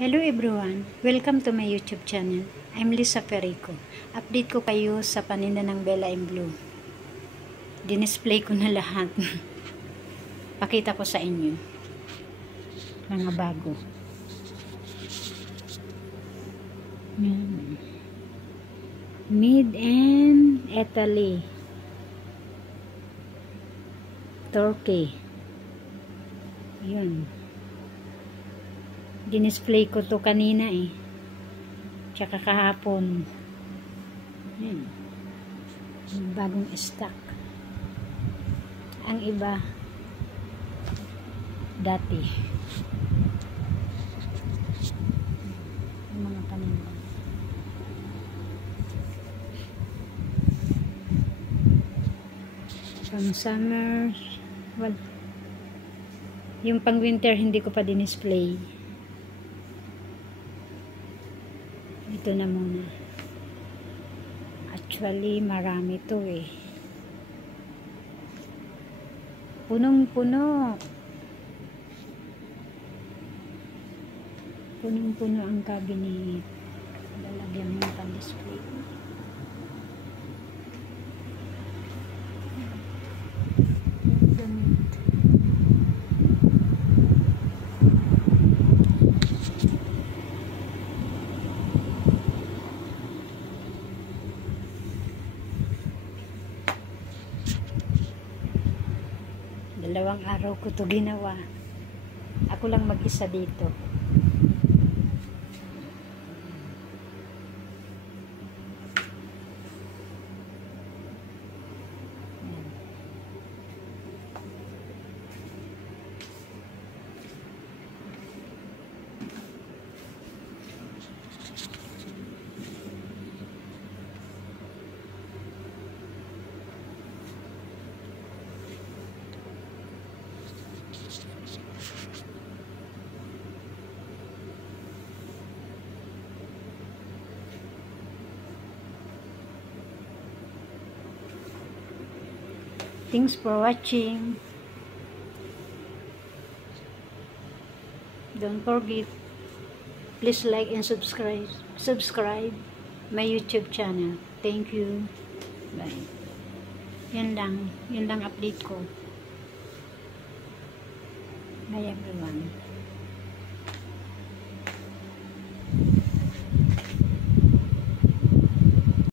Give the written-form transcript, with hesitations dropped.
Hello everyone! Welcome to my YouTube channel. I'm Lisa Perico. Update ko kayo sa paninda ng Bella in Blue. Dinisplay ko na lahat. Pakita ko sa inyo. Mga bago. Made in Italy. Turkey. Yun. Dinisplay ko to kanina tsaka kahapon. Yan. Bagong stock. Ang iba dati. Yung mga paninda. Pang summer, well, yung pang winter hindi ko pa dinisplay. Ito na muna. Actually, marami to Punong-puno. Punong-puno ang cabinet. Lalagyan mo yung display. Dalawang araw ko to ginawa. Ako lang mag-isa dito. Thanks for watching. Don't forget, please like and subscribe my YouTube channel. Thank you. Bye. Yan lang update ko. Bye everyone.